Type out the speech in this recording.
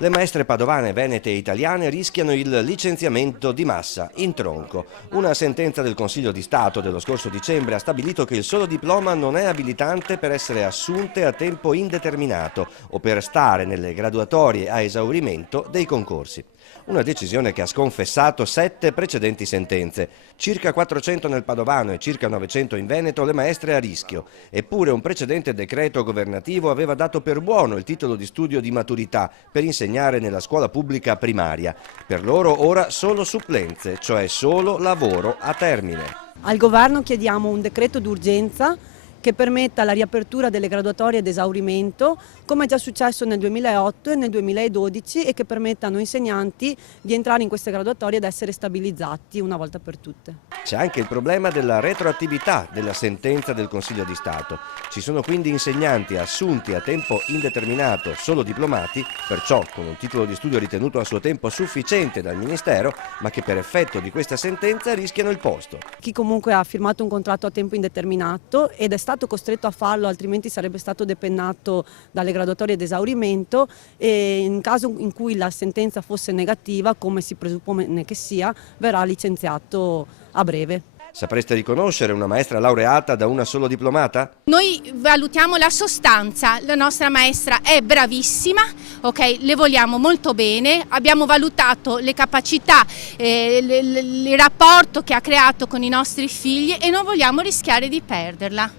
Le maestre padovane, venete e italiane rischiano il licenziamento di massa in tronco. Una sentenza del Consiglio di Stato dello scorso dicembre ha stabilito che il solo diploma non è abilitante per essere assunte a tempo indeterminato o per stare nelle graduatorie a esaurimento dei concorsi. Una decisione che ha sconfessato 7 precedenti sentenze. Circa 400 nel Padovano e circa 900 in Veneto le maestre a rischio. Eppure un precedente decreto governativo aveva dato per buono il titolo di studio di maturità per insegnare nella scuola pubblica primaria. Per loro ora solo supplenze, cioè solo lavoro a termine. Al governo chiediamo un decreto d'urgenza che permetta la riapertura delle graduatorie ad esaurimento, come è già successo nel 2008 e nel 2012, e che permettano ai insegnanti di entrare in queste graduatorie ed essere stabilizzati una volta per tutte. C'è anche il problema della retroattività della sentenza del Consiglio di Stato. Ci sono quindi insegnanti assunti a tempo indeterminato, solo diplomati, perciò con un titolo di studio ritenuto a suo tempo sufficiente dal Ministero, ma che per effetto di questa sentenza rischiano il posto. Chi comunque ha firmato un contratto a tempo indeterminato ed è stato costretto a farlo, altrimenti sarebbe stato depennato dalle graduatorie ad esaurimento, e in caso in cui la sentenza fosse negativa, come si presuppone che sia, verrà licenziato a breve. Sapreste riconoscere una maestra laureata da una solo diplomata? Noi valutiamo la sostanza, la nostra maestra è bravissima, ok? Le vogliamo molto bene, abbiamo valutato le capacità, il rapporto che ha creato con i nostri figli e non vogliamo rischiare di perderla.